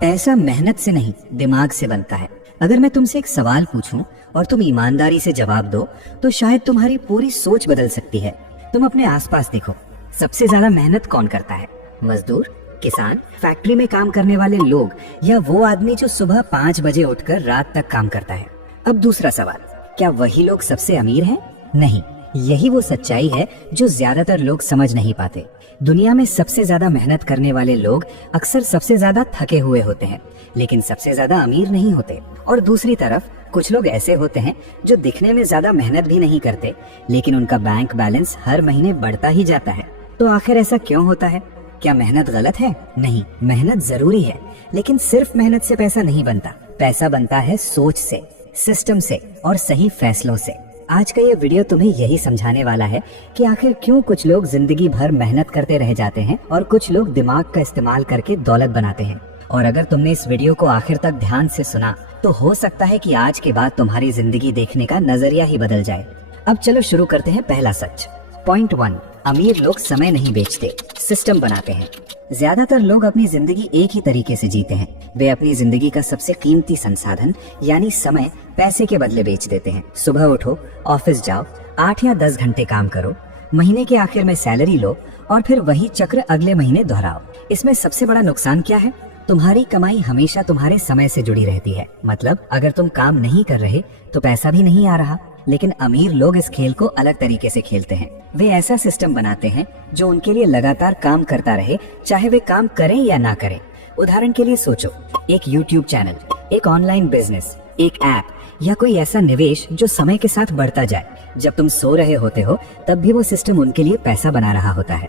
पैसा मेहनत से नहीं, दिमाग से बनता है। अगर मैं तुमसे एक सवाल पूछूं और तुम ईमानदारी से जवाब दो तो शायद तुम्हारी पूरी सोच बदल सकती है। तुम अपने आसपास देखो, सबसे ज्यादा मेहनत कौन करता है? मजदूर, किसान, फैक्ट्री में काम करने वाले लोग, या वो आदमी जो सुबह 5 बजे उठकर रात तक काम करता है? अब दूसरा सवाल, क्या वही लोग सबसे अमीर हैं? नहीं, यही वो सच्चाई है जो ज्यादातर लोग समझ नहीं पाते। दुनिया में सबसे ज्यादा मेहनत करने वाले लोग अक्सर सबसे ज्यादा थके हुए होते हैं, लेकिन सबसे ज्यादा अमीर नहीं होते। और दूसरी तरफ कुछ लोग ऐसे होते हैं जो दिखने में ज्यादा मेहनत भी नहीं करते, लेकिन उनका बैंक बैलेंस हर महीने बढ़ता ही जाता है। तो आखिर ऐसा क्यों होता है? क्या मेहनत गलत है? नहीं, मेहनत जरूरी है, लेकिन सिर्फ मेहनत से पैसा नहीं बनता। पैसा बनता है सोच से, सिस्टम से और सही फैसलों से। आज का ये वीडियो तुम्हें यही समझाने वाला है कि आखिर क्यों कुछ लोग जिंदगी भर मेहनत करते रह जाते हैं और कुछ लोग दिमाग का इस्तेमाल करके दौलत बनाते हैं। और अगर तुमने इस वीडियो को आखिर तक ध्यान से सुना तो हो सकता है कि आज के बाद तुम्हारी जिंदगी देखने का नजरिया ही बदल जाए। अब चलो शुरू करते हैं पहला सच। पॉइंट 1, अमीर लोग समय नहीं बेचते, सिस्टम बनाते हैं। ज्यादातर लोग अपनी जिंदगी एक ही तरीके से जीते हैं। वे अपनी जिंदगी का सबसे कीमती संसाधन यानी समय पैसे के बदले बेच देते हैं। सुबह उठो, ऑफिस जाओ, 8 या 10 घंटे काम करो, महीने के आखिर में सैलरी लो और फिर वही चक्र अगले महीने दोहराओ। इसमें सबसे बड़ा नुकसान क्या है? तुम्हारी कमाई हमेशा तुम्हारे समय से जुड़ी रहती है। मतलब अगर तुम काम नहीं कर रहे तो पैसा भी नहीं आ रहा। लेकिन अमीर लोग इस खेल को अलग तरीके से खेलते हैं। वे ऐसा सिस्टम बनाते हैं जो उनके लिए लगातार काम करता रहे, चाहे वे काम करें या ना करें। उदाहरण के लिए सोचो, एक YouTube चैनल, एक ऑनलाइन बिजनेस, एक ऐप या कोई ऐसा निवेश जो समय के साथ बढ़ता जाए। जब तुम सो रहे होते हो तब भी वो सिस्टम उनके लिए पैसा बना रहा होता है।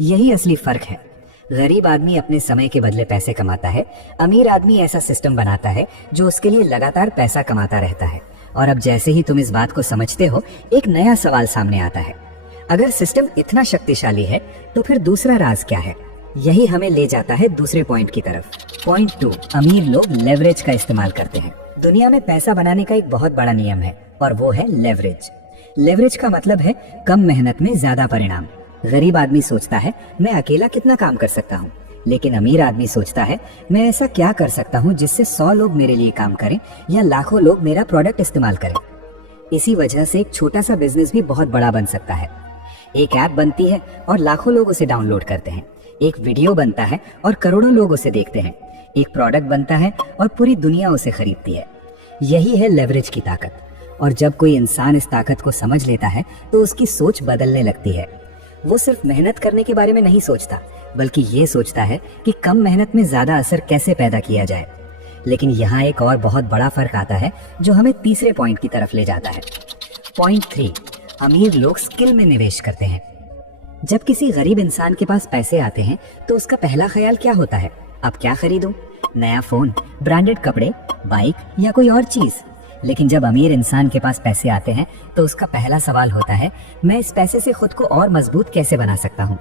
यही असली फर्क है। गरीब आदमी अपने समय के बदले पैसे कमाता है, अमीर आदमी ऐसा सिस्टम बनाता है जो उसके लिए लगातार पैसा कमाता रहता है। और अब जैसे ही तुम इस बात को समझते हो, एक नया सवाल सामने आता है। अगर सिस्टम इतना शक्तिशाली है तो फिर दूसरा राज क्या है? यही हमें ले जाता है दूसरे पॉइंट की तरफ। पॉइंट 2, अमीर लोग लेवरेज का इस्तेमाल करते हैं। दुनिया में पैसा बनाने का एक बहुत बड़ा नियम है और वो है लेवरेज। लेवरेज का मतलब है कम मेहनत में ज्यादा परिणाम। गरीब आदमी सोचता है मैं अकेला कितना काम कर सकता हूँ, लेकिन अमीर आदमी सोचता है मैं ऐसा क्या कर सकता हूँ जिससे 100 लोग मेरे लिए काम करें या लाखों लोग मेरा प्रोडक्ट इस्तेमाल करें। इसी वजह से एक छोटा सा बिजनेस भी बहुत बड़ा बन सकता है। एक ऐप बनती है और लाखों लोग उसे डाउनलोड करते हैं। एक वीडियो बनता है और करोड़ों लोग उसे देखते हैं। एक प्रोडक्ट बनता है और पूरी दुनिया उसे खरीदती है। यही है लेवरेज की ताकत। और जब कोई इंसान इस ताकत को समझ लेता है तो उसकी सोच बदलने लगती है। वो सिर्फ मेहनत करने के बारे में नहीं सोचता, बल्कि ये सोचता है कि कम मेहनत में ज्यादा असर कैसे पैदा किया जाए। लेकिन यहाँ एक और बहुत बड़ा फर्क आता है जो हमें तीसरे पॉइंट की तरफ ले जाता है। पॉइंट 3, अमीर लोग स्किल में निवेश करते हैं। जब किसी गरीब इंसान के पास पैसे आते हैं तो उसका पहला ख्याल क्या होता है? अब क्या खरीदूं? नया फोन, ब्रांडेड कपड़े, बाइक या कोई और चीज? लेकिन जब अमीर इंसान के पास पैसे आते हैं तो उसका पहला सवाल होता है मैं इस पैसे से खुद को और मजबूत कैसे बना सकता हूँ।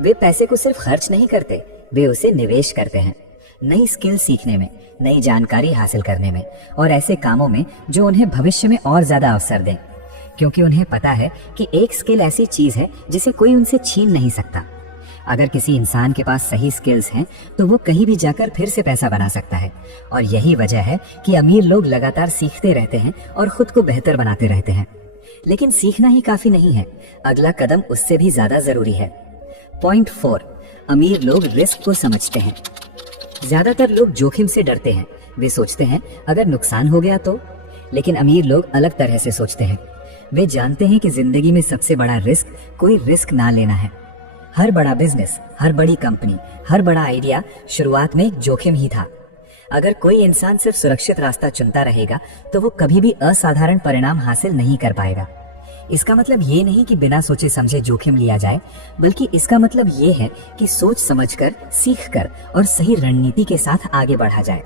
वे पैसे को सिर्फ खर्च नहीं करते, वे उसे निवेश करते हैं। नई स्किल सीखने में, नई जानकारी हासिल करने में और ऐसे कामों में जो उन्हें भविष्य में और ज्यादा अवसर दें। क्योंकि उन्हें पता है कि एक स्किल ऐसी चीज है जिसे कोई उनसे छीन नहीं सकता। अगर किसी इंसान के पास सही स्किल्स हैं तो वो कहीं भी जाकर फिर से पैसा बना सकता है। और यही वजह है कि अमीर लोग लगातार सीखते रहते हैं और खुद को बेहतर बनाते रहते हैं। लेकिन सीखना ही काफी नहीं है, अगला कदम उससे भी ज्यादा जरूरी है। पॉइंट 4, अमीर लोग रिस्क को समझते हैं। ज्यादातर लोग जोखिम से डरते हैं। वे सोचते हैं अगर नुकसान हो गया तो। लेकिन अमीर लोग अलग तरह से सोचते हैं। वे जानते हैं कि जिंदगी में सबसे बड़ा रिस्क कोई रिस्क ना लेना है। हर बड़ा बिजनेस, हर बड़ी कंपनी, हर बड़ा आइडिया शुरुआत में एक जोखिम ही था। अगर कोई इंसान सिर्फ सुरक्षित रास्ता चुनता रहेगा तो वो कभी भी असाधारण परिणाम हासिल नहीं कर पाएगा। इसका मतलब ये नहीं कि बिना सोचे समझे जोखिम लिया जाए, बल्कि इसका मतलब ये है कि सोच समझकर, सीखकर और सही रणनीति के साथ आगे बढ़ा जाए।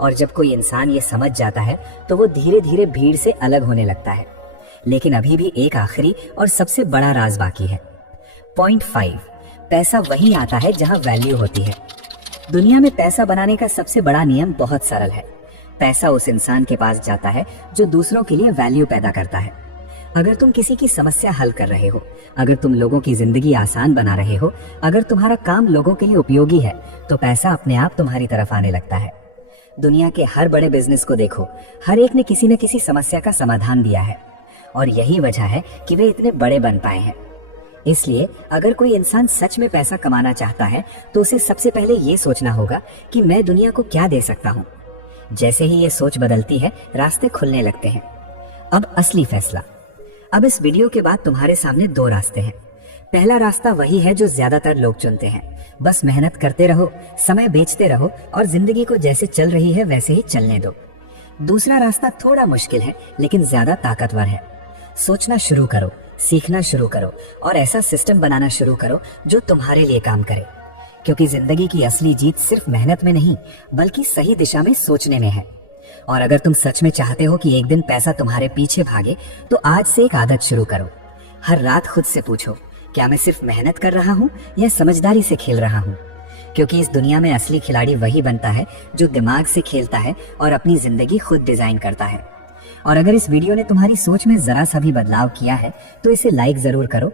और जब कोई इंसान ये समझ जाता है तो वो धीरे धीरे भीड़ से अलग होने लगता है। लेकिन अभी भी एक आखिरी और सबसे बड़ा राज बाकी है। पॉइंट 5, पैसा वहीं आता है जहां वैल्यू होती है। दुनिया में पैसा बनाने का सबसे बड़ा नियम बहुत सरल है। पैसा उस इंसान के पास जाता है जो दूसरों के लिए वैल्यू पैदा करता है। अगर तुम किसी की समस्या हल कर रहे हो, अगर तुम लोगों की जिंदगी आसान बना रहे हो, अगर तुम्हारा काम लोगों के लिए उपयोगी है, तो पैसा अपने आप तुम्हारी तरफ आने लगता है। दुनिया के हर बड़े बिजनेस को देखो, हर एक ने किसी न किसी समस्या का समाधान दिया है, और यही वजह है कि वे इतने बड़े बन पाए हैं। इसलिए अगर कोई इंसान सच में पैसा कमाना चाहता है, तो उसे सबसे पहले ये सोचना होगा कि मैं दुनिया को क्या दे सकता हूँ। जैसे ही ये सोच बदलती है, रास्ते खुलने लगते हैं। अब असली फैसला। अब इस वीडियो के बाद तुम्हारे सामने दो रास्ते हैं। पहला रास्ता वही है जो ज्यादातर लोग चुनते हैं, बस मेहनत करते रहो, समय बेचते रहो और जिंदगी को जैसे चल रही है वैसे ही चलने दो। दूसरा रास्ता थोड़ा मुश्किल है, लेकिन ज्यादा ताकतवर है। सोचना शुरू करो, सीखना शुरू करो और ऐसा सिस्टम बनाना शुरू करो जो तुम्हारे लिए काम करे, क्योंकि जिंदगी की असली जीत सिर्फ मेहनत में नहीं, बल्कि सही दिशा में सोचने में है। और अगर तुम सच में चाहते हो कि एक दिन पैसा तुम्हारे पीछे भागे, तो आज से एक आदत शुरू करो। हर रात खुद से पूछो, क्या मैं सिर्फ मेहनत कर रहा हूँ या समझदारी से खेल रहा हूँ? क्योंकि इस दुनिया में असली खिलाड़ी वही बनता है जो दिमाग से खेलता है और अपनी जिंदगी खुद डिजाइन करता है। और अगर इस वीडियो ने तुम्हारी सोच में जरा सा भी बदलाव किया है, तो इसे लाइक जरूर करो।